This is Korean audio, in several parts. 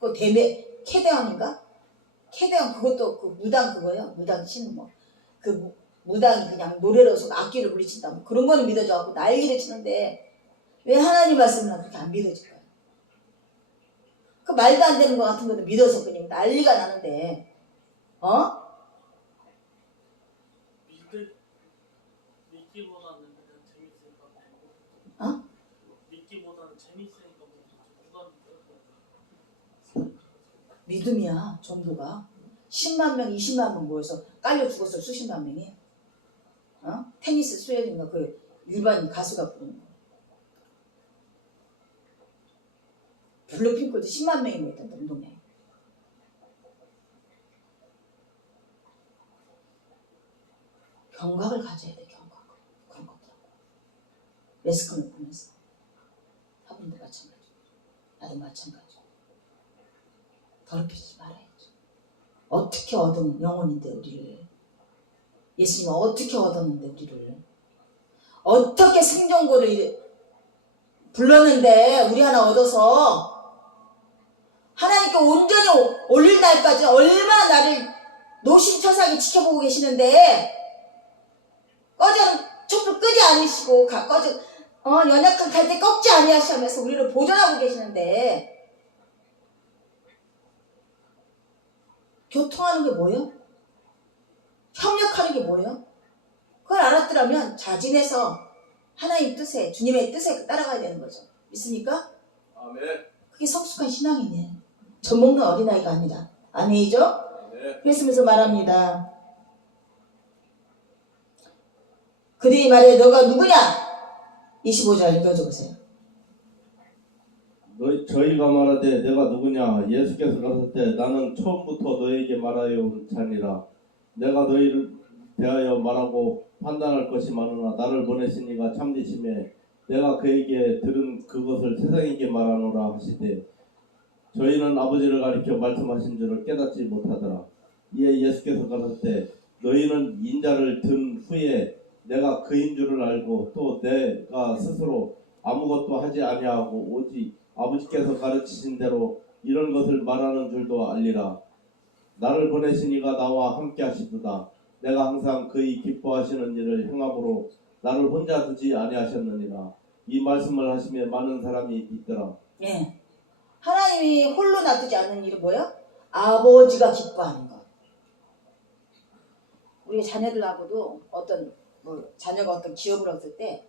그 캐대왕인가? 캐대왕 그것도 그 무당 그거요. 무당 치는 뭐. 그 무당이 그냥 노래로서 악기를 물리친다. 뭐 그런 거는 믿어져갖고 난리를 치는데 왜 하나님 말씀은 그렇게 안 믿어질까요? 그 말도 안 되는 거 같은 것도 믿어서 그냥 난리가 나는데, 믿기보다는 그냥 재밌으니까. 믿기보다는 재밌으니까 누가 믿어요? 믿음이야 정도가. 10만 명, 20만 명 모여서 깔려 죽었어. 수십만 명이. 테니스 수혜인가 그 일반 가수가 부르는 거. 블루핑크도 10만 명이 모였단다 운동장에. 경각을 가져야 돼. 경각. 그런 것들하고 레스크를 보면서 사부님도 마찬가지, 나도 마찬가지. 더럽히지 말아야죠. 어떻게 얻은 영혼인데 우리를, 예수님은 어떻게 얻었는데 우리를, 어떻게 생존고를 불렀는데 우리 하나 얻어서 하나님께 온전히 올릴 날까지 얼마나 나를 노심초사하게 지켜보고 계시는데 꺼져 촛불 끄지 않으시고 연약한 갈대 꺾지 아니하시면서 우리를 보존하고 계시는데 교통하는 게 뭐예요? 협력하는 게 뭐예요? 그걸 알았더라면 자진해서 하나님 뜻에, 주님의 뜻에 따라가야 되는 거죠. 믿습니까? 아멘. 그게 성숙한 신앙이네. 젖먹는 어린아이가 아니라. 아멘이죠? 아멘. 그랬으면서 말합니다. 그들이 말해 너가 누구냐? 25절 읽어줘 보세요. 저희가 말하되 내가 누구냐? 예수께서 가라사대 나는 처음부터 너에게 말하여 자니라. 내가 너희를 대하여 말하고 판단할 것이 많으나 나를 보내신 이가 참되심에 내가 그에게 들은 그것을 세상에게 말하노라 하시되 저희는 아버지를 가리켜 말씀하신 줄을 깨닫지 못하더라. 이에 예수께서 가라사대 너희는 인자를 든 후에 내가 그인 줄을 알고 또 내가 스스로 아무것도 하지 아니하고 오직 아버지께서 가르치신 대로 이런 것을 말하는 줄도 알리라. 나를 보내신 이가 나와 함께 하시도다. 내가 항상 그의 기뻐하시는 일을 행함으로 나를 혼자 두지 아니하셨느니라. 이 말씀을 하시며 많은 사람이 믿더라. 예. 하나님이 홀로 놔두지 않는 일은 뭐예요? 아버지가 기뻐하는 것. 우리 자녀들하고도 자녀가 어떤 기업을 얻을 때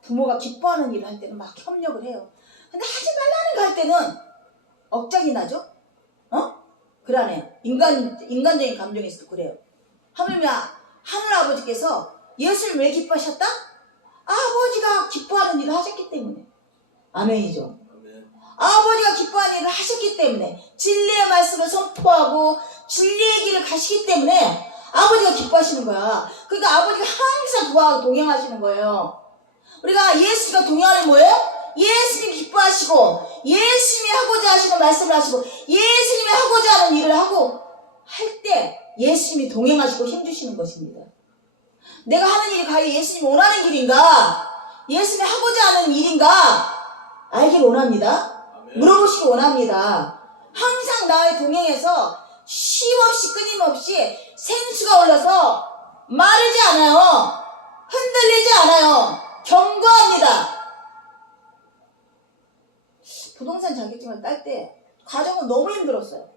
부모가 기뻐하는 일을 할 때는 막 협력을 해요. 근데 하지 말라는 거 할 때는 억장이 나죠? 그러네요. 인간적인 감정이 있어도 그래요. 하물며 하늘 아버지께서 예수를 왜 기뻐하셨다? 아버지가 기뻐하는 일을 하셨기 때문에. 아멘이죠. 아멘. 아버지가 기뻐하는 일을 하셨기 때문에, 진리의 말씀을 선포하고 진리의 길을 가시기 때문에 아버지가 기뻐하시는 거야. 그러니까 아버지가 항상 그와 동행하시는 거예요. 우리가 예수가 동행하는 뭐예요? 예수님이 기뻐하시고 예수님이 하고자 하시는 말씀을 하시고 예수님이 하고자 하는 일을 하고 할 때 예수님이 동행하시고 힘주시는 것입니다. 내가 하는 일이 과연 예수님이 원하는 길인가? 예수님이 하고자 하는 일인가? 알길 원합니다. 아멘. 물어보시기 원합니다. 항상 나의 동행해서 쉼없이 끊임없이 생수가 올라서 마르지 않아요. 흔들리지 않아요. 견고합니다. 부동산 자격증을 딸 때 과정은 너무 힘들었어요.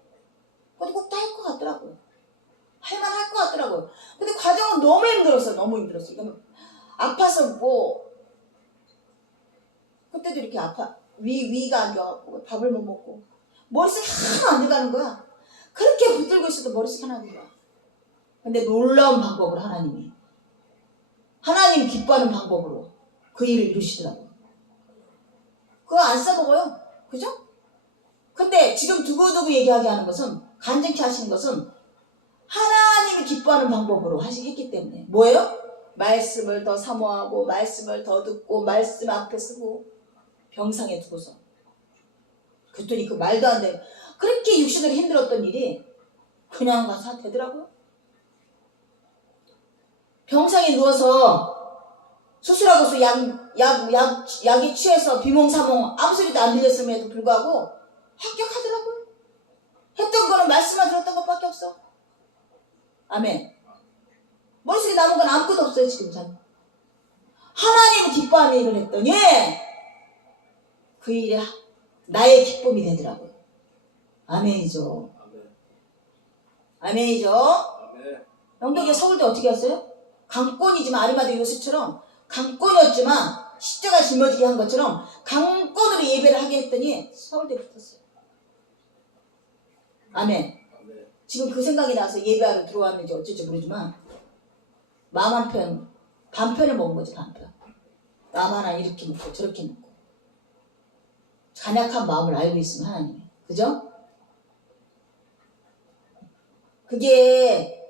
근데 꼭 딸 것 같더라고요. 할만할 것 같더라고요. 근데 과정은 너무 힘들었어요. 너무 힘들었어요. 이거는 아파서 그때도 이렇게 위가 안 좋아갖고 밥을 못 먹고 머릿속이 하나 안 들어가는 거야. 그렇게 붙들고 있어도 머릿속이 하나 안 들어가. 근데 놀라운 방법으로 하나님 기뻐하는 방법으로 그 일을 이루시더라고요. 그거 안 써먹어요. 그죠? 근데 지금 두고두고 얘기하게 하는 것은, 간증케 하시는 것은 하나님이 기뻐하는 방법으로 했기 때문에. 뭐예요? 말씀을 더 사모하고 말씀을 더 듣고 말씀 앞에 쓰고 병상에 두고서. 그랬더니 그 말도 안 돼. 그렇게 육신으로 힘들었던 일이 그냥 가서 되더라고요. 병상에 누워서 수술하고서 약에 취해서 비몽사몽 아무 소리도 안 들렸음에도 불구하고 합격하더라고요. 아멘. 머릿속에 남은 건 아무것도 없어요 지금 전. 하나님은 기뻐하는 일을 했더니 그 일이 나의 기쁨이 되더라고요. 아멘이죠. 아멘이죠. 영덕이 서울대 어떻게 했어요? 강권이지만 아리마대 요셉처럼 강권이었지만 십자가 짊어지게 한 것처럼 강권으로 예배를 하게 했더니 서울대 붙었어요. 아멘. 지금 그 생각이 나서 예배하러 들어왔는지 어쩔지 모르지만 마음 한편 반편을 먹은 거지. 반편. 남 하나 이렇게 먹고 저렇게 먹고 간약한 마음을 알고 있으면 하나님이, 그죠? 그게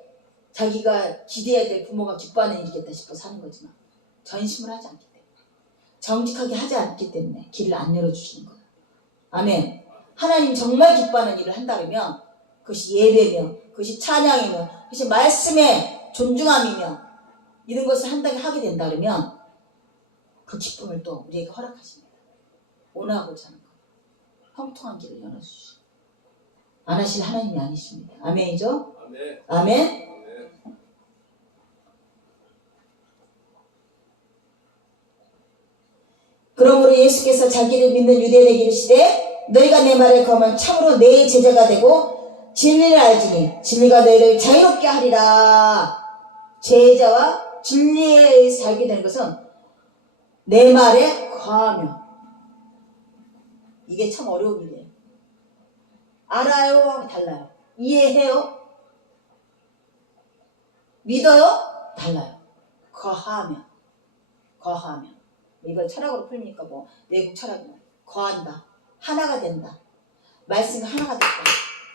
자기가 기대해야 될 부모가 기뻐하는 일이겠다 싶어 사는 거지만 전심을 하지 않기 때문에, 정직하게 하지 않기 때문에 길을 안 열어주시는 거예요. 아멘. 하나님 정말 기뻐하는 일을 한다면 그것이 예배며 그것이 찬양이며 그것이 말씀의 존중함이며 이런 것을 하게 된다면 그 기쁨을 또 우리에게 허락하십니다. 원하고자 하는 것, 형통한 길을 열어주시고 안 하실 하나님이 아니십니다. 아멘이죠? 아멘. 그러므로 예수께서 자기를 믿는 유대인에게 이르시되 너희가 내 말을 거면 참으로 내 제자가 되고 진리를 알지니 진리가 너희를 자유롭게 하리라. 제자와 진리에 살게 되는 것은 내 말에 거하며, 이게 참 어려운 일이에요. 알아요 하고 달라요. 이해해요? 믿어요? 달라요. 거하며. 이걸 철학으로 풀니까 뭐 외국 철학이나 거한다. 하나가 된다. 말씀이 하나가 됐다.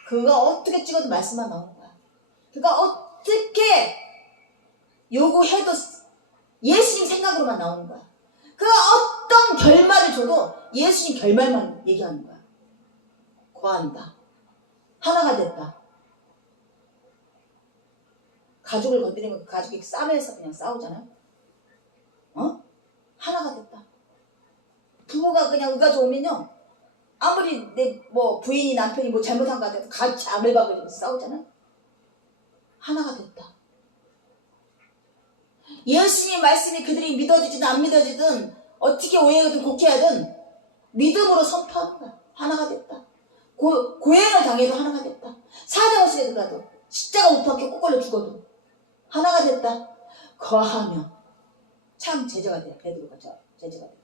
그가 어떻게 찍어도 말씀만 나오는 거야. 그가 어떻게 요구해도 예수님 생각으로만 나오는 거야. 그가 어떤 결말을 줘도 예수님 결말만 얘기하는 거야. 거한다. 하나가 됐다. 가족을 건드리면 그 가족이 싸매서 그냥 싸우잖아요. 하나가 됐다. 부부가 그냥 의가 좋으면요, 아무리 내 부인이 남편이 잘못한 것 같아도 같이 아물박을 싸우잖아요. 하나가 됐다. 예수님 말씀이 그들이 믿어지든 안 믿어지든 어떻게 오해하든 곡해하든 믿음으로 선포하는 거야. 하나가 됐다. 고행을 당해도 하나가 됐다. 사자옷에 들어가도 십자가 못 박혀 꼭 걸려 죽어도 하나가 됐다. 거하며 참 제자가 돼. 베드로가 제자가 돼.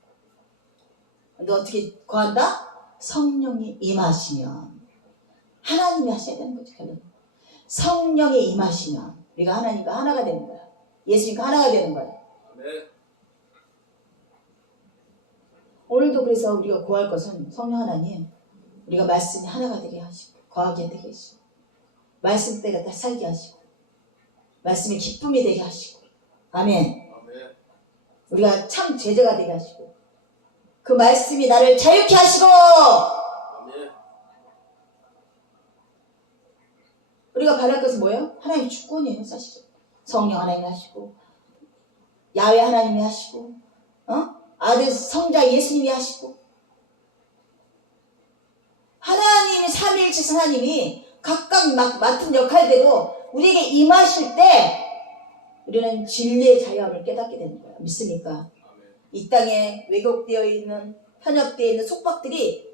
근데 어떻게 거한다? 성령이 임하시면. 하나님이 하셔야 되는 거죠. 결국 성령이 임하시면 우리가 하나님과 하나가 되는 거야. 예수님과 하나가 되는 거야. 네. 오늘도 그래서 우리가 구할 것은 성령 하나님, 우리가 말씀이 하나가 되게 하시고 거하게 되게 하시고 말씀대로 다 살게 하시고 말씀이 기쁨이 되게 하시고. 아멘. 우리가 참 제자가 되게 하시고 그 말씀이 나를 자유케 하시고. 우리가 바랄 것은 뭐예요? 하나님의 주권이에요. 사실은 성령 하나님이 하시고 야훼 하나님이 하시고 아들 성자 예수님이 하시고 하나님이 삼위일체 하나님이 각각 맡은 역할대로 우리에게 임하실 때 우리는 진리의 자유함을 깨닫게 되는 거예요. 믿습니까? 이 땅에 왜곡되어 있는 편협되어 있는 속박들이,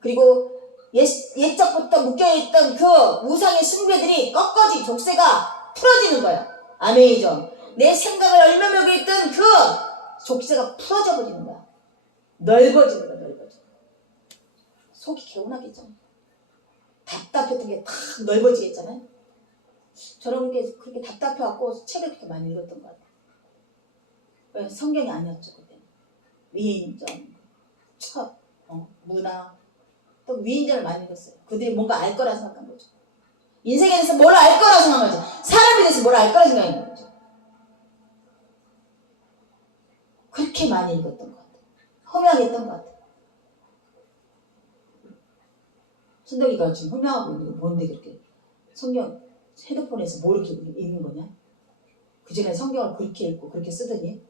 그리고 옛적부터 묶여있던 그 우상의 숭배들이 꺾어지 족쇄가 풀어지는 거예요. 아멘이죠. 내 생각을 얼마먹여 있던 그 족쇄가 풀어져 버리는 거야. 넓어지는 거야. 넓어지는 거야. 속이 개운하겠죠. 답답했던 게 탁 넓어지겠잖아요. 저런 게 그렇게 답답해갖고 책을 그렇게 많이 읽었던 것 같아요. 왜? 성경이 아니었죠 그때. 위인전, 첩, 문화, 또 위인전을 많이 읽었어요. 그들이 뭔가 알 거라 생각한 거죠. 인생에 대해서 뭘 알 거라 생각한 거죠. 사람에 대해서 뭘 알 거라 생각한 거죠. 그렇게 많이 읽었던 것 같아요. 허명했던 것 같아요. 순덕이가 지금 허명하고 있는 게 뭔데 그렇게 성경 핸드폰에서 뭐 이렇게 읽는 거냐? 그 전에 성경을 그렇게 읽고 그렇게 쓰더니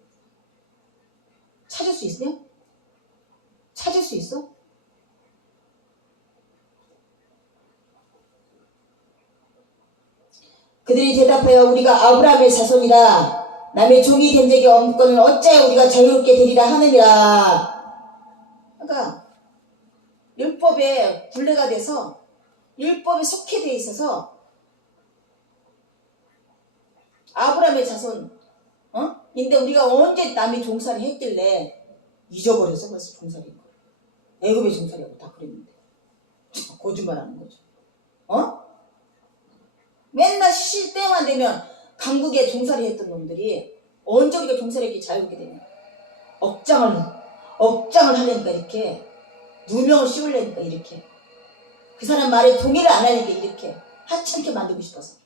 찾을 수 있냐? 찾을 수 있어? 그들이 대답하여 우리가 아브라함의 자손이라 남의 종이 된 적이 없거늘 어찌하여 우리가 자유롭게 되리라 하느니라. 그러니까 율법에 굴레가 돼서 율법에 속해 돼 있어서 아브라함의 자손 인데 우리가 언제 남이 종살이 했길래 잊어버려서 벌써 종살인 거야. 애굽의 종살이라고 다 그랬는데 거짓말하는 거죠. 맨날 쉴 때만 되면 강국에 종살이 했던 놈들이 언제 우리가 종살이했기 자유롭게 되냐. 억장을 하려니까 이렇게 누명을 씌우려니까 이렇게 그 사람 말에 동의를 안 하니까 이렇게 하찮게 만들고 싶어서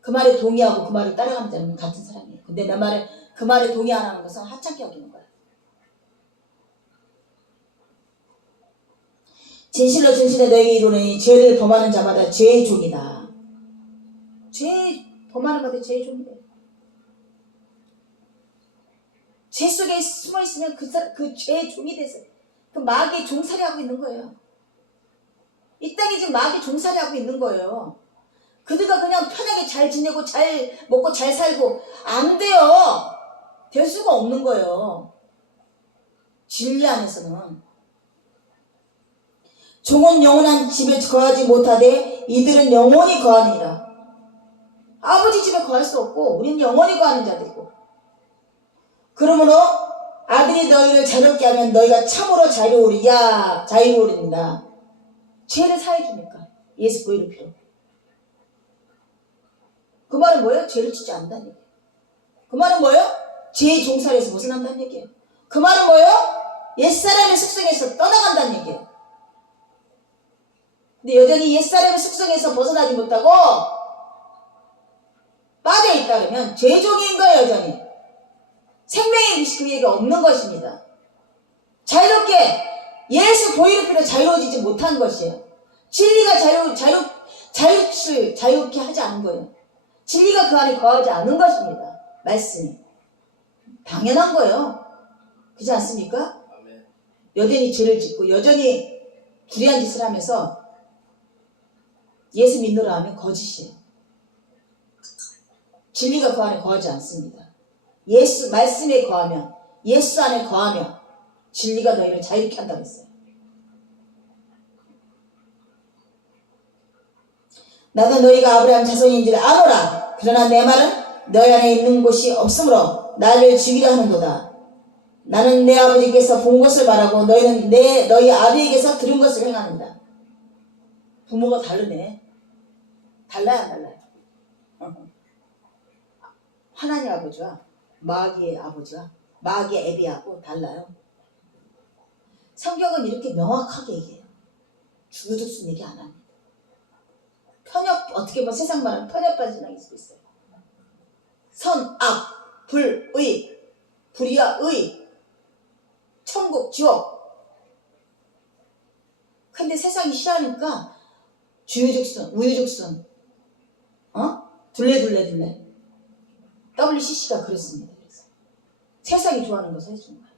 그 말에 동의하고 그 말을 따라가는 자는 같은 사람이에요. 근데 내 말에 그 말에 동의 안 하는 것은 하찮게 여기는 거야. 진실로 진실에 너에게 이르노니 죄를 범하는 자마다 죄의 종이다. 죄 범하는 것도 죄의 종이래. 죄 속에 숨어 있으면 그 죄의 종이 돼서 그 마귀의 종살이 하고 있는 거예요. 이 땅에 지금 마귀 종살이 하고 있는 거예요. 그들과 그냥 편하게 잘 지내고 잘 먹고 잘 살고 안 돼요. 될 수가 없는 거예요. 진리 안에서는. 종은 영원한 집에 거하지 못하되 이들은 영원히 거하느니라. 아버지 집에 거할 수 없고 우리는 영원히 거하는 자들이고. 그러므로 아들이 너희를 자유롭게 하면 너희가 참으로 자유로우리다. 죄를 사해 주니까 예수 보이는 피로. 그 말은 뭐예요? 죄를 짓지 않는다는 얘기예요. 그 말은 뭐예요? 죄의 종살에서 벗어난다는 얘기예요. 그 말은 뭐예요? 옛사람의 숙성에서 떠나간다는 얘기예요. 근데 여전히 옛사람의 숙성에서 벗어나지 못하고 빠져있다 그러면 죄종인 거예요. 여전히 생명의 빛이 그에게 없는 것입니다. 자유롭게 예수 보이는 피로 자유로워지지 못한 것이에요. 진리가 자유롭게 하지 않은 거예요. 진리가 그 안에 거하지 않는 것입니다. 말씀이 당연한 거예요. 그렇지 않습니까? 여전히 죄를 짓고 여전히 불의한 짓을 하면서 예수 믿노라 하면 거짓이에요. 진리가 그 안에 거하지 않습니다. 예수 말씀에 거하면 예수 안에 거하면 진리가 너희를 자유롭게 한다고 했어요. 나도 너희가 아브라함 자손인 줄 아노라. 그러나 내 말은 너희 안에 있는 곳이 없으므로 나를 죽이려 하는도다. 나는 내 아버지께서 본 것을 말하고 너희는 너희 아비에게서 들은 것을 행하는다. 부모가 다르네. 달라요, 안 달라요? 하나님 아버지와 마귀의 아버지와 마귀의 애비하고 달라요. 성경은 이렇게 명확하게 얘기해요. 주도적순 얘기 안 합니다. 어떻게 보면 세상 말하면 편협한 신앙일 수도 있어요. 선, 악, 불, 의, 불의와 의, 천국, 지옥. 근데 세상이 싫어하니까 주유죽순, 우유죽순, 둘레. WCC가 그렇습니다. 그래서 세상이 좋아하는 것을 해주는 거예요.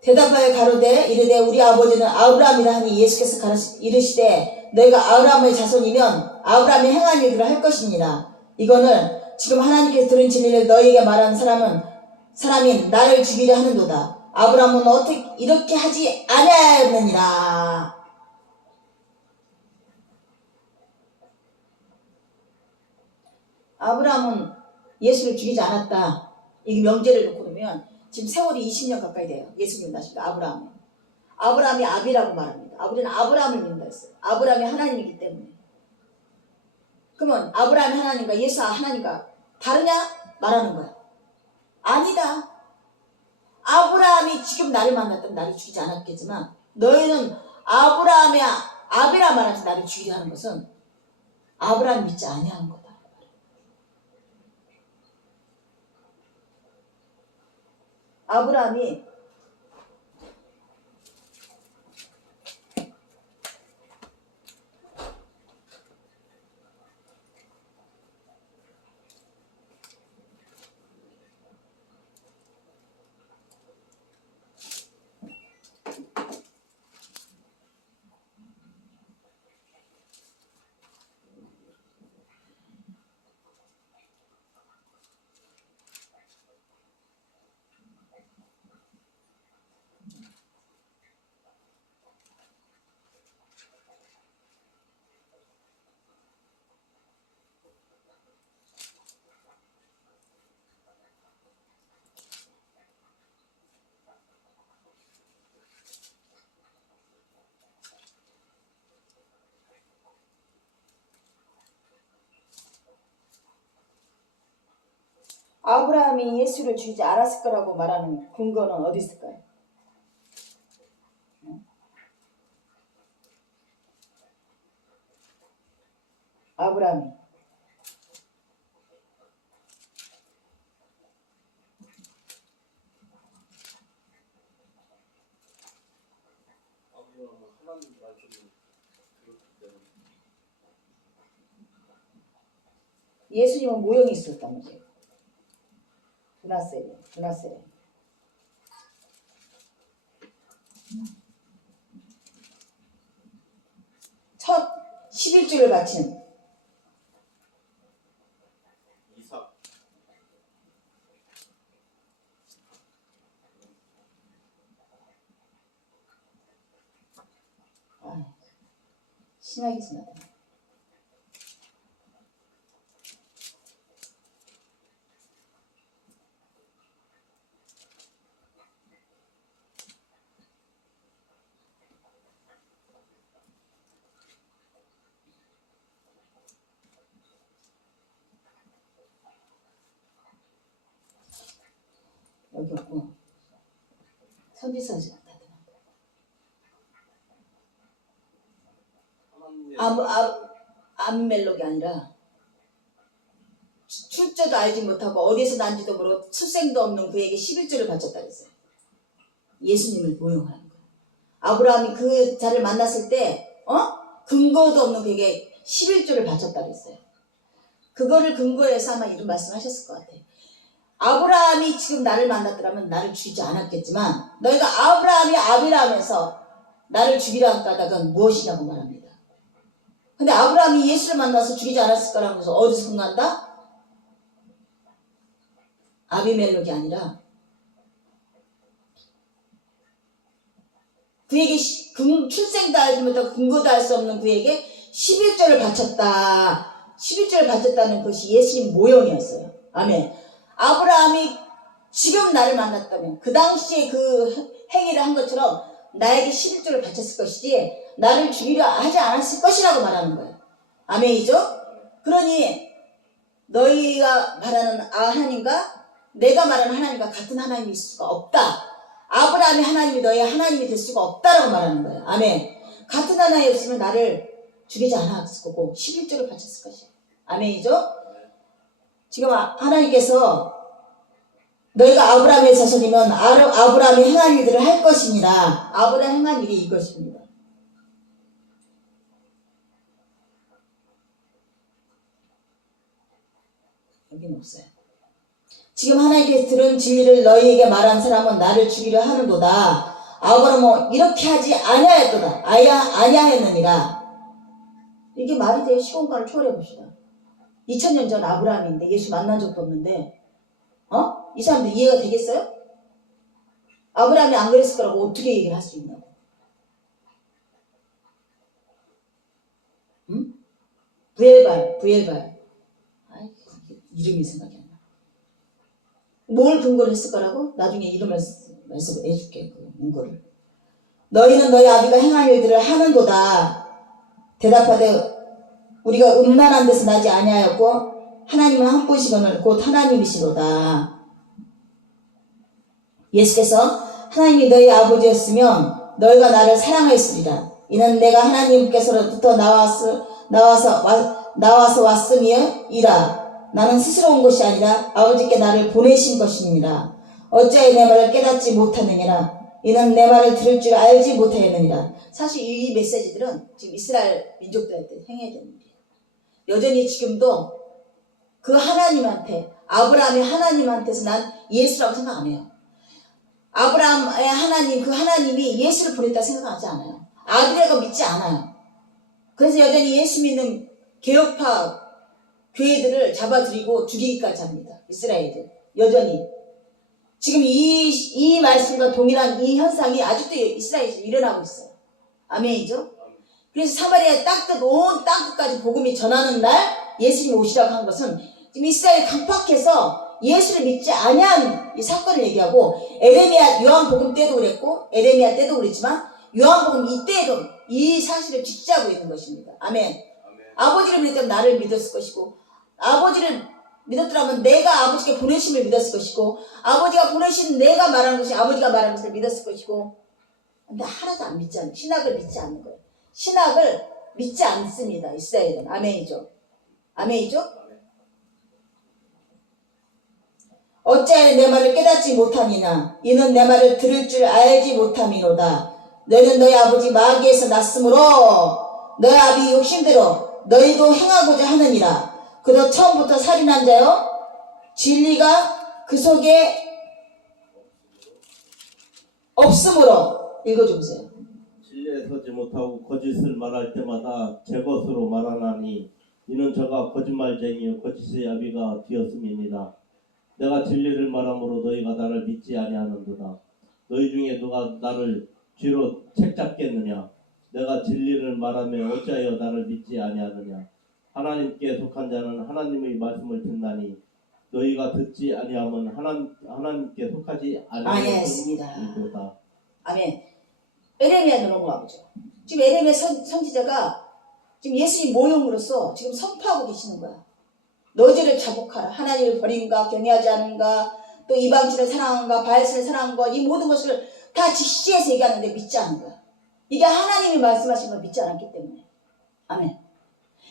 대답하여 가로되 이르되 우리 아버지는 아브라함이라 하니 예수께서 이르시되 너희가 아브라함의 자손이면 아브라함이 행한 일들을 할 것이니라. 이거는 지금 하나님께서 들은 진리를 너희에게 말하는 사람이 나를 죽이려 하는도다. 아브라함은 어떻게 이렇게 하지 아니하였느니라. 아브라함은 예수를 죽이지 않았다. 이게 명제를 놓고 보면 지금 세월이 20년 가까이 돼요. 예수님 나십니다. 아브라함이 아비라고 말합니다. 우리는 아브라함을 믿는다 했어요. 아브라함이 하나님이기 때문에. 그러면 아브라함이 하나님과 예수 하나님과 다르냐? 말하는 거야. 아니다. 아브라함이 지금 나를 만났다면 나를 죽이지 않았겠지만 너희는 아브라함이 아비라 말하면서 나를 죽이려 하는 것은 아브라함 믿지 아니하는 거다. 아브라함이 아브라함이 예수를 죽이지 않았을 거라고 말하는 근거는 어디 있을까요? 아브라함이 하나님 말씀을 들었기 때문에. 예수님은 모형이 있었다면서 분하세 첫 11주를 바친 이삭. 신학이 지나다. 여기 없고 선지서지 아비멜렉이 아니라 출처도 알지 못하고 어디서 난지도 모르고 출생도 없는 그에게 11조를 바쳤다 그랬어요. 예수님을 모형하는 거예요. 아브라함이 그 자를 만났을 때 근거도 없는 그에게 11조를 바쳤다 그랬어요. 그거를 근거해서 아마 이런 말씀하셨을 것 같아요. 아브라함이 지금 나를 만났더라면 나를 죽이지 않았겠지만 너희가 아브라함이 아비라함에서 나를 죽이라 한 까닭은 무엇이냐고 말합니다. 근데 아브라함이 예수를 만나서 죽이지 않았을 거라면서 어디서 근거한다? 아비멜렉이 아니라 그에게 출생도 알지 못하고 근거도 알 수 없는 그에게 11조를 바쳤다. 11조를 바쳤다는 것이 예수님 모형이었어요. 아멘. 아브라함이 지금 나를 만났다면 그 당시에 그 행위를 한 것처럼 나에게 11조를 바쳤을 것이지 나를 죽이려 하지 않았을 것이라고 말하는 거예요. 아멘이죠? 그러니 너희가 말하는 하나님과 내가 말하는 하나님과 같은 하나님일 수가 없다. 아브라함이 하나님이 너의 하나님이 될 수가 없다라고 말하는 거예요. 아멘. 같은 하나님이었으면 나를 죽이지 않았을 거고 11조를 바쳤을 것이에요. 아멘이죠? 지금 하나님께서 너희가 아브라함의 자손이면 아브라함이 행한 일들을 할 것이니라. 아브라함이 행한 일이 이것입니다. 여기는 없어요. 지금 하나님께서 들은 진리를 너희에게 말한 사람은 나를 죽이려 하는도다. 아브라함은 이렇게 하지 아니하였도다. 아니하였느니라. 이게 말이 돼요? 시공간을 초월해 봅시다. 2000년 전 아브라함인데 예수 만난 적도 없는데 이 사람들 이해가 되겠어요? 아브라함이 안 그랬을 거라고 어떻게 얘기를 할 수 있냐고. 응? 부엘발 아이, 이름이 생각이 안 나. 뭘 근거로 했을 거라고? 나중에 이름을 말씀해줄게. 그 근거를. 너희는 너희 아비가 행한 일들을 하는도다. 대답하되 우리가 음란한 데서 나지 아니하였고 하나님은 한 분이시거늘 곧 하나님이시로다. 예수께서 하나님이 너희 아버지였으면 너희가 나를 사랑하였으리라. 이는 내가 하나님께서로부터 나와서 왔음이라. 나는 스스로 온 것이 아니라 아버지께 나를 보내신 것이니라. 어찌하여 내 말을 깨닫지 못하느니라. 이는 내 말을 들을 줄 알지 못하였느니라. 사실 이 메시지들은 지금 이스라엘 민족들한테 행해야 되는 일이에요. 여전히 지금도 그 하나님한테, 아브라함의 하나님한테서 난 예수라고 생각 안 해요. 아브라함의 하나님, 그 하나님이 예수를 보냈다 생각하지 않아요. 아들이라고 믿지 않아요. 그래서 여전히 예수 믿는 개혁파 교회들을 잡아들이고 죽이기까지 합니다. 이스라엘들. 여전히. 지금 이 말씀과 동일한 이 현상이 아직도 이스라엘에서 일어나고 있어요. 아멘이죠? 그래서 사마리아 땅끝, 온 땅끝까지 복음이 전하는 날 예수님이 오시라고 한 것은 지금 이스라엘 강팍해서 예수를 믿지 아니한 이 사건을 얘기하고 에레미야 요한복음 때도 그랬고 에레미야 때도 그랬지만 요한복음 이때에도 이 사실을 직시하고 있는 것입니다. 아멘. 아버지를 믿었다면 나를 믿었을 것이고 아버지를 믿었더라면 내가 아버지께 보내심을 믿었을 것이고 아버지가 보내신 내가 말하는 것이 아버지가 말하는 것을 믿었을 것이고 근데 하나도 안 믿지 않는 신학을 믿지 않는 거예요. 신학을 믿지 않습니다. 이스라엘은. 아멘이죠. 아멘이죠? 어찌하여 내 말을 깨닫지 못하니나 이는 내 말을 들을 줄 알지 못함이로다. 너희는 너희 아버지 마귀에서 났으므로 너희 아비 욕심대로 너희도 행하고자 하느니라. 그도 처음부터 살인한 자요 진리가 그 속에 없으므로 읽어주세요. 진리에 서지 못하고 거짓을 말할 때마다 제 것으로 말하나니 이는 저가 거짓말쟁이요 거짓의 아비가 되었음이니라. 내가 진리를 말함으로 너희가 나를 믿지 아니하는도다. 너희 중에 누가 나를 죄로 책잡겠느냐? 내가 진리를 말하며 어찌하여 나를 믿지 아니하느냐? 하나님께 속한 자는 하나님의 말씀을 듣나니 너희가 듣지 아니하면 하나님께 속하지 아니하였습니다. 아멘. 에레미야로 넘어가보죠. 지금 에레미야 선지자가 지금 예수님 모형으로서 지금 선포하고 계시는 거야. 너희를 자복하라. 하나님을 버린가 경외하지 않은가 또 이방신을 사랑한가 바알신을 사랑한가 이 모든 것을 다 지시해서 얘기하는데 믿지 않은 거야. 이게 하나님이 말씀하신 걸 믿지 않았기 때문에. 아멘.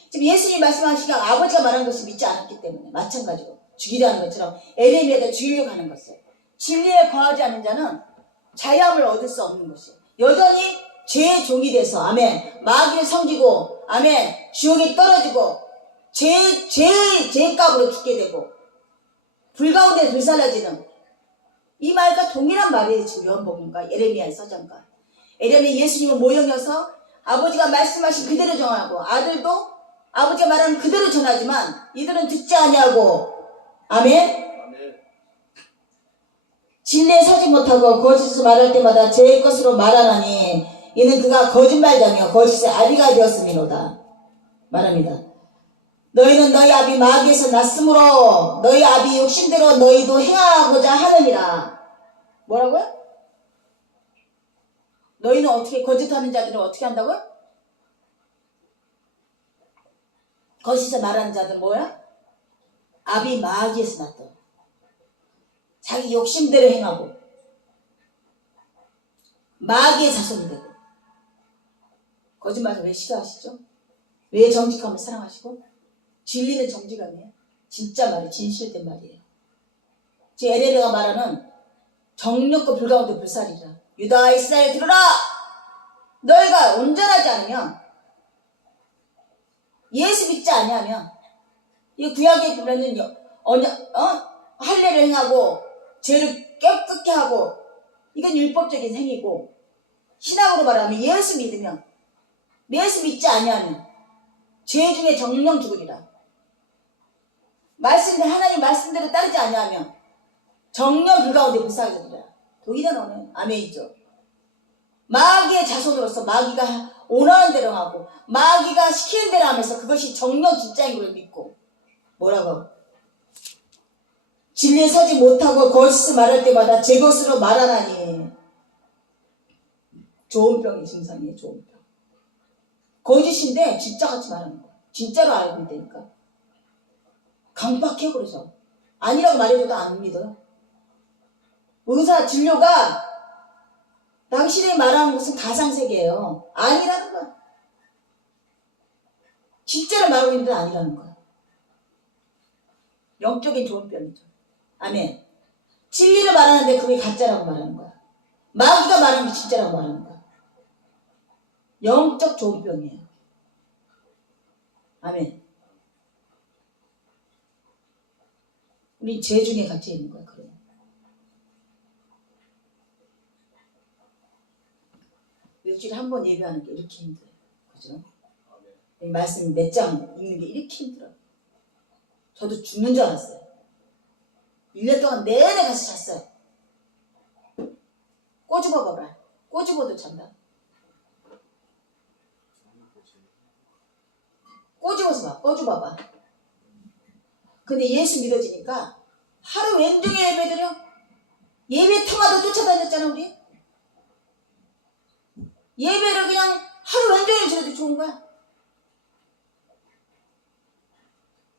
지금 예수님이 말씀하신 게 아버지가 말한 것을 믿지 않았기 때문에 마찬가지로 죽이라는 것처럼 에레미야가 죽이려고 하는 것을 진리에 거하지 않는 자는 자유함을 얻을 수 없는 것이에요. 여전히 죄의 종이 돼서 아멘 마귀를 섬기고 아멘 지옥에 떨어지고 죄값으로 죽게 되고 불 가운데 불살라지는 이 말과 동일한 말이에요. 지금 요한복음과 에레미야의 서전과 에레미야 예수님은 모형이어서 아버지가 말씀하신 그대로 정하고 아들도 아버지가 말하는 그대로 전하지만 이들은 듣지 아니하고 아멘 진리에 서지 못하고 거짓을 말할 때마다 제 것으로 말하나니 이는 그가 거짓말장이요 거짓의 아비가 되었음이로다 말합니다. 너희는 너희 아비 마귀에서 났으므로 너희 아비 욕심대로 너희도 행하고자 하느니라. 뭐라고요? 너희는 어떻게 거짓하는 자들은 어떻게 한다고요? 거짓을 말하는 자들은 뭐야? 아비 마귀에서 났다. 자기 욕심대로 행하고 마귀의 자손이 되고 거짓말을 왜 싫어하시죠? 왜 정직함을 사랑하시고? 진리는 정직함이에요. 진짜 말이에요. 진실된 말이에요. 지금 에레미야가 말하는 정력과 불가운데 불살이라. 유다 이스라엘 들으라. 너희가 온전하지 않으면 예수 믿지 아니하면 이 구약에 보면은 할례를 행하고 죄를 깨끗게 하고 이건 율법적인 행위고 신학으로 말하면 예수 믿으면 예수 믿지 아니하면 죄 중에 정령 죽으리라. 말씀대로 하나님 말씀대로 따르지 아니하면 정령 불가운데 불사하리라. 동일한 언어는 아멘이죠. 마귀의 자손으로서 마귀가 원하는 대로 하고 마귀가 시키는 대로 하면서 그것이 정령 진짜인 걸 믿고 뭐라고? 진리에 서지 못하고 거짓을 말할 때마다 제 것으로 말하나니 좋은 병이 증상이에요. 좋은 병. 거짓인데 진짜같이 말하는 거야. 진짜로 알고 있다니까. 강박해 그래서 아니라고 말해줘도 안 믿어요. 의사 진료가 당신이 말하는 것은 가상세계예요. 아니라는 거야. 진짜로 말하고 있는데 아니라는 거야. 영적인 좋은 병이죠. 아멘. 진리를 말하는데 그게 가짜라고 말하는 거야. 마귀가 말하는 게 진짜라고 말하는 거야. 영적 좋은 병이에요. 아멘. 우리 죄 중에 갇혀 있는 거야. 그래. 일주일에 한 번 예배하는 게 이렇게 힘들어요. 그죠? 이 말씀 몇 장 읽는 게 이렇게 힘들어요. 저도 죽는 줄 알았어요. 1년 동안 내내 가서 잤어요. 꼬집어 봐봐. 꼬집어도 잔다. 꼬집어서 봐. 꼬집어 봐. 근데 예수 믿어지니까 하루 왼종일 예배드려. 예배 터마다 쫓아다녔잖아 우리. 예배를 그냥 하루 왼종일 드려도 좋은 거야.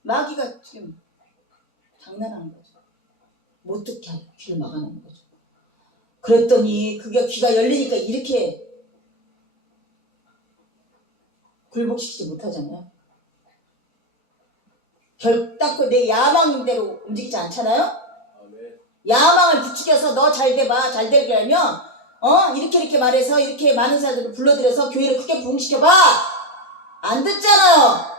마귀가 지금 장난하는 거죠. 못 듣게 하고 귀를 막아놓는 거죠. 그랬더니 그게 귀가 열리니까 이렇게 굴복시키지 못하잖아요. 결단코 내 야망대로 움직이지 않잖아요. 아멘. 야망을 부추겨서 너 잘 돼봐, 잘 되게 하면 이렇게 말해서 이렇게 많은 사람들을 불러들여서 교회를 크게 부흥시켜봐. 안 듣잖아요.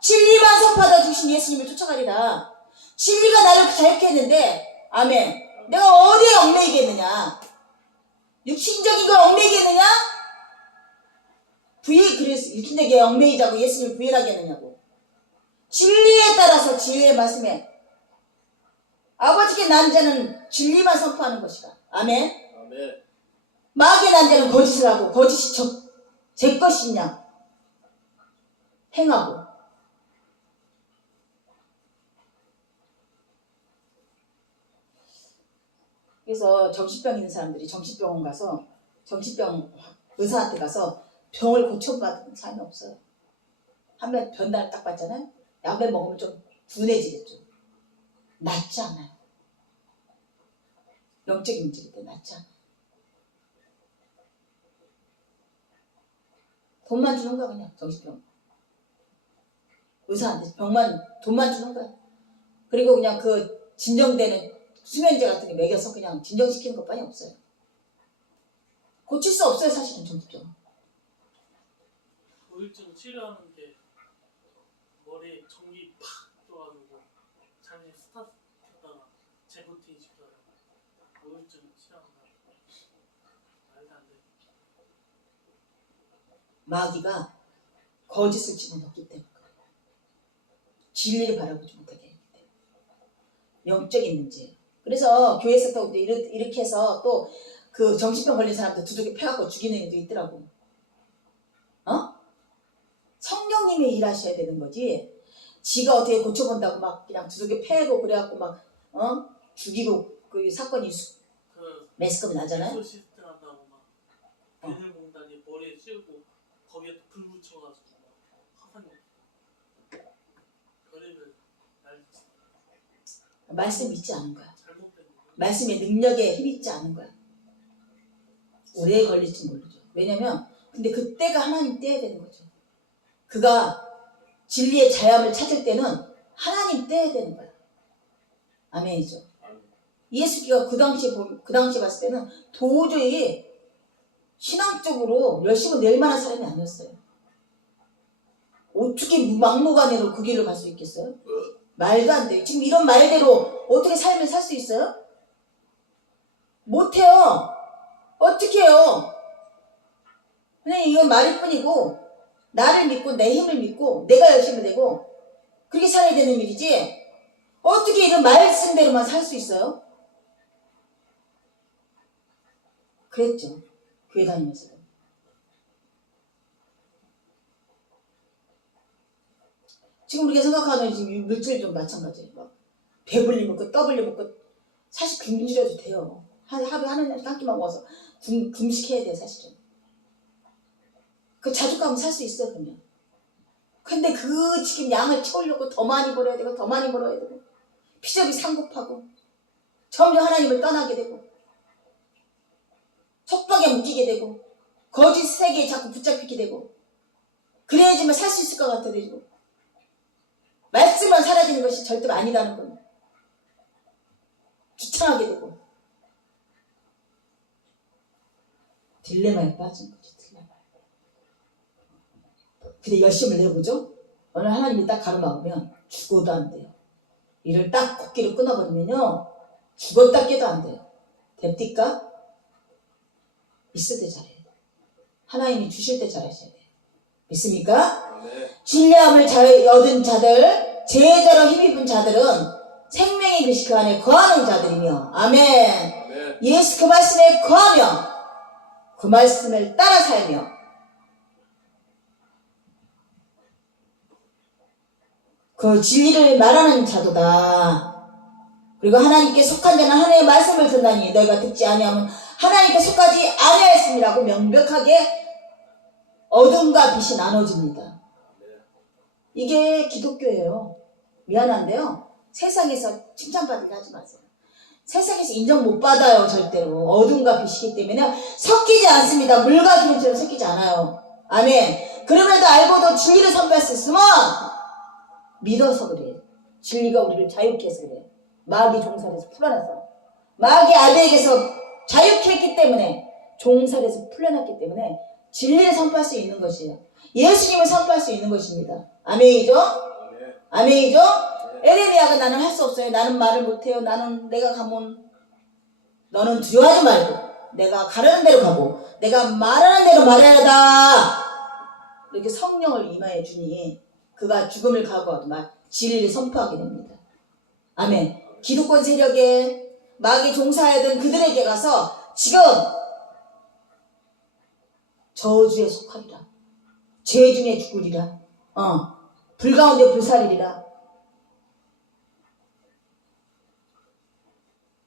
진리만 선포하다 주신 예수님을 쫓아가리라. 진리가 나를 자유케 했는데 아멘. 내가 어디에 얽매이겠느냐? 육신적인 걸 얽매이겠느냐? 그래서 육신적인 얽매이자고 예수님을 부인하겠느냐고. 진리에 따라서 지혜의 말씀에 아버지께 난 자는 진리만 선포하는 것이다. 아멘. 아멘. 마귀의 난 자는 거짓을 하고 거짓이 제 것이냐 행하고. 그래서 정신병 있는 사람들이 정신병원 가서 정신병 의사한테 가서 병을 고쳐받은 사람이 없어요. 한 번 변단을 딱 받잖아요. 약을 먹으면 좀 둔해지겠죠. 낫지 않아요. 영적인 문제일 때 낫지 않아요. 돈만 주는 거야 그냥 정신병. 의사한테 돈만 주는 거야. 그리고 그냥 그 진정되는 수면제 같은 게 먹여서 그냥 진정시키는 것뿐이 없어요. 고칠 수 없어요 사실은 정신병. 우울증 치료하는 게 머리에 전기 팍 떠가지고 장애 스타트 했다가 재부팅 시켜요. 우울증 치료한다. 말도 안 돼. 마귀가 거짓을 집어넣기 때문에 진리를 바라보지 못하게 하기 때문에 영적인 문제예요. 그래서 교회에서 또 이렇게 해서 또 그 정신병 걸린 사람들 두둑이 패갖고 죽이는 일도 있더라고. 성령님이 일하셔야 되는 거지. 지가 어떻게 고쳐본다고 막 그냥 두둑이 패고 그래갖고 막 죽이고 그 사건이 매스컴이 나잖아요. 시스템 한다고 막 비닐봉다니 머리에 씌우고 거기에 또 불 붙여가지고 화상이 별의별 난리치. 말씀 믿지 않은 거야. 잘못된 거. 말씀의 능력에 힘있지 않은 거야. 오래 걸릴지 모르죠. 왜냐면 근데 그때가 하나님 때야 되는 거죠. 그가 진리의 자유함을 찾을 때는 하나님 때야 되는 거야. 아멘이죠. 예수기가 그 당시에 봤을 때는 도저히 신앙적으로 열심히 낼 만한 사람이 아니었어요. 어떻게 막무가내로 그 길을 갈 수 있겠어요? 말도 안 돼요. 지금 이런 말대로 어떻게 삶을 살 수 있어요? 못해요. 어떻게 해요? 그냥 이건 말일 뿐이고 나를 믿고 내 힘을 믿고 내가 열심히 되고 그렇게 살아야 되는 일이지 어떻게 이런 말씀대로만 살 수 있어요? 그랬죠. 교회 다니면서도. 지금 우리가 생각하는 지금 물질도 마찬가지예요. 막 배불리 먹고 떠불리 먹고 사실 굶주려도 돼요. 하루에 하는 한 끼만 먹어서 금식해야 돼요 사실은. 그 자주 가면 살 수 있어요 그러면. 근데 그 지금 양을 채우려고 더 많이 벌어야 되고 더 많이 벌어야 되고 피조물이 상급하고 점점 하나님을 떠나게 되고 속박에 묶이게 되고 거짓 세계에 자꾸 붙잡히게 되고 그래야지만 살 수 있을 것 같아 되고 말씀만 사라지는 것이 절대 아니라는 겁니다. 귀찮아하게 되고 딜레마에 빠진 거죠. 딜레마. 근데 열심을 내보죠. 오늘 하나님이 딱 가로막으면 죽어도 안 돼요. 이를 딱 코끼리 끊어버리면요 죽었다 깨도 안 돼요. 됩니까? 있을 때 잘해요. 하나님이 주실 때 잘하셔야 돼요. 믿습니까? 네. 진리함을 얻은 자들, 제자로 힘입은 자들은 생명의 글씨 그 안에 거하는 자들이며 아멘. 아멘. 예수 그 말씀에 거하며 그 말씀을 따라 살며 그 진리를 말하는 자도다. 그리고 하나님께 속한 자는 하나님의 말씀을 듣나니 너희가 듣지 아니하면 하나님께 속하지 아니하였음이라고 명백하게 어둠과 빛이 나눠집니다. 이게 기독교예요. 미안한데요. 세상에서 칭찬받게 하지 마세요. 세상에서 인정 못 받아요. 절대로. 어둠과 빛이기 때문에 섞이지 않습니다. 물과 기름처럼 섞이지 않아요. 아멘. 그럼에도 알고도 진리를 선포할 수 있으면 믿어서 그래요. 진리가 우리를 자유케 해서 그래요. 마귀 종살에서 풀어내서. 마귀 아들에게서 자유케 했기 때문에, 종살에서 풀려났기 때문에 진리를 선포할 수 있는 것이에요. 예수님을 선포할 수 있는 것입니다. 아멘이죠? 아멘이죠? 에레미야가 나는 할 수 없어요. 나는 말을 못해요. 나는 내가 가면, 너는 두려워하지 말고 내가 가라는 대로 가고 내가 말하는 대로 말해야 한다. 이렇게 성령을 임하여 주니 그가 죽음을 각오하고 진리를 선포하게 됩니다. 아멘. 기득권 세력에 마귀 종사하던 그들에게 가서 지금 저주에 속하리라. 죄 중에 죽으리라. 불 가운데 불살이리라.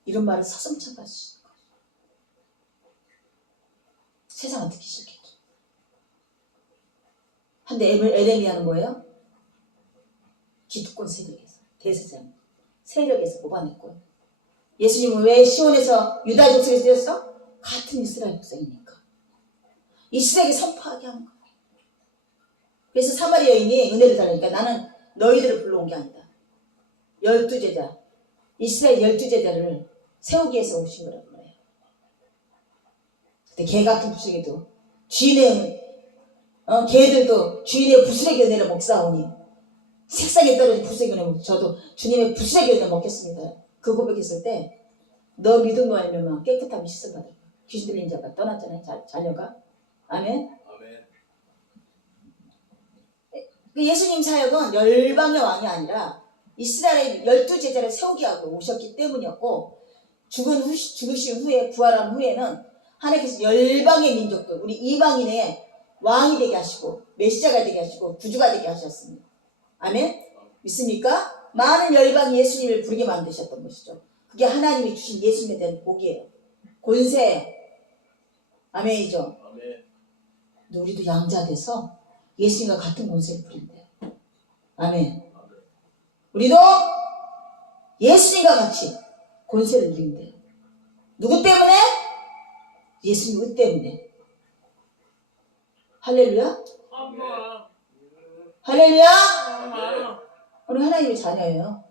이런 말을 서슴찮게 하시는 거예요. 세상은 듣기 싫겠죠. 근데 에레미야는 뭐예요? 기득권 세력에서, 대세장 세력에서 뽑아냈고요. 예수님은 왜 시온에서 유다 족속에서 되었어? 같은 이스라엘 백성이니까. 이스라엘에게 선포하게 하는 거예요. 그래서 사마리아 여인이 은혜를 달라니까 나는 너희들을 불러온 게 아니다. 12제자, 이스라엘 12제자를 세우기 위해서 오신 거라고 그래요. 근데 개 같은 부스에게도 개들도 주인의 부스레기 은혜를 먹사오니 색상에 떨어진 부스레기 은혜를 먹 저도 주님의 부스레기 은혜를 먹겠습니다. 그 고백했을 때 너 믿음으로 알면 깨끗한 미식을 받을 거야. 귀신 들린 자가 떠났잖아요. 자녀가. 아멘. 예수님 사역은 열방의 왕이 아니라 이스라엘의 12제자를 세우게 하고 오셨기 때문이었고, 죽으신 후에 부활한 후에는 하나님께서 열방의 민족들, 우리 이방인의 왕이 되게 하시고 메시아가 되게 하시고 구주가 되게 하셨습니다. 아멘? 믿습니까? 많은 열방이 예수님을 부르게 만드셨던 것이죠. 그게 하나님이 주신 예수님에 대한 복이에요. 권세. 아멘이죠? 근데 우리도 양자 돼서 예수님과 같은 권세를 부린대요. 아멘. 우리도 예수님과 같이 권세를 누린대요. 누구 때문에? 예수님 의 때문에. 할렐루야? 할렐루야? 우리 하나님의 자녀예요.